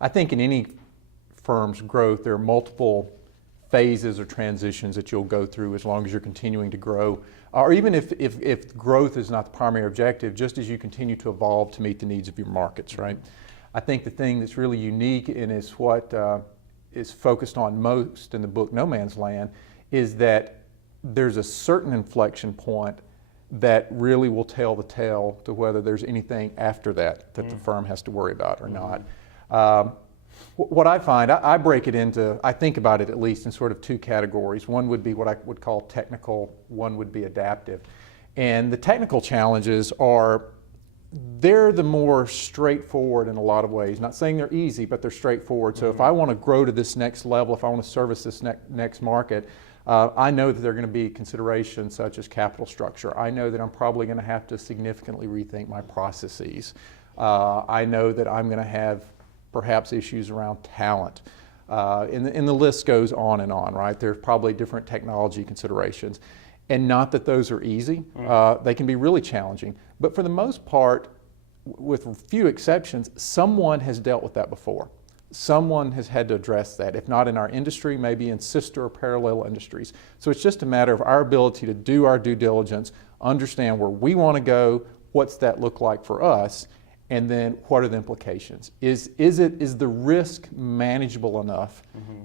I think in any firm's growth, there are multiple phases or transitions that you'll go through as long as you're continuing to grow. Or even if growth is not the primary objective, just as you continue to evolve to meet the needs of your markets, right? I think the thing that's really unique and is what is focused on most in the book No Man's Land is that there's a certain inflection point that really will tell the tale to whether there's anything after that the firm has to worry about or not. What I find, I break it into, I think about it at least in sort of two categories. One would be what I would call technical, one would be adaptive. And the technical challenges they're the more straightforward in a lot of ways. Not saying they're easy, but they're straightforward. So if I want to grow to this next level, if I want to service this next market, I know that there are going to be considerations such as capital structure. I know that I'm probably going to have to significantly rethink my processes. I know that I'm going to have perhaps issues around talent. And the list goes on and on, right? There's probably different technology considerations. And not that those are easy. They can be really challenging. But for the most part, with few exceptions, someone has dealt with that before. Someone has had to address that, if not in our industry, maybe in sister or parallel industries. So it's just a matter of our ability to do our due diligence, understand where we want to go, what's that look like for us, and then what are the implications? Is the risk manageable enough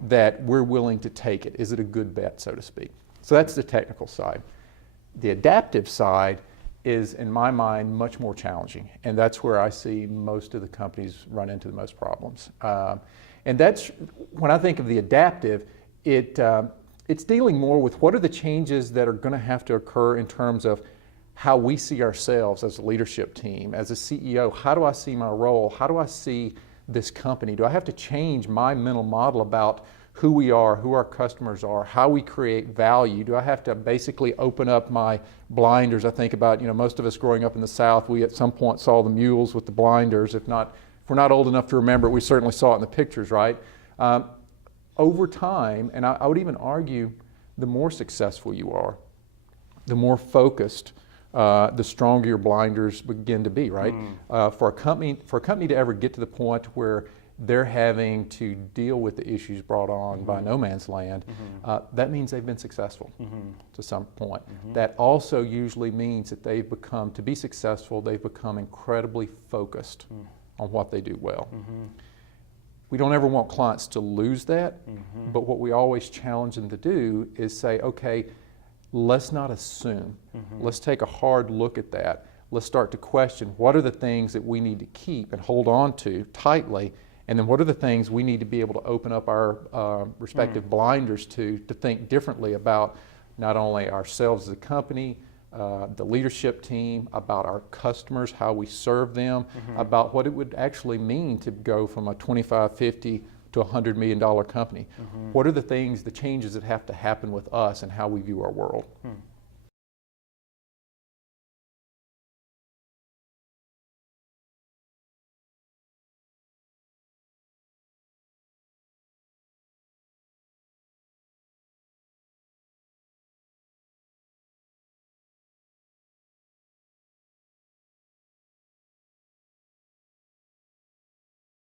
that we're willing to take it? Is it a good bet, so to speak? So that's the technical side. The adaptive side is, in my mind, much more challenging. And that's where I see most of the companies run into the most problems. And that's, when I think of the adaptive, it's dealing more with what are the changes that are going to have to occur in terms of how we see ourselves as a leadership team, as a CEO. How do I see my role? How do I see this company? Do I have to change my mental model about who we are, who our customers are, how we create value? Do I have to basically open up my blinders? I think about, most of us growing up in the South, we at some point saw the mules with the blinders. If we're not old enough to remember it, we certainly saw it in the pictures, right? Over time, and I would even argue, the more successful you are, the more focused, the stronger your blinders begin to be, right? For a company to ever get to the point where they're having to deal with the issues brought on by No Man's Land, that means they've been successful to some point. That also usually means that to be successful, they've become incredibly focused on what they do well. We don't ever want clients to lose that, but what we always challenge them to do is say, okay, let's not assume. Let's take a hard look at that. Let's start to question what are the things that we need to keep and hold on to tightly, and then what are the things we need to be able to open up our respective blinders to think differently about not only ourselves as a company, the leadership team, about our customers, how we serve them, about what it would actually mean to go from a $25, $50 to a $100 million company. What are the changes that have to happen with us and how we view our world?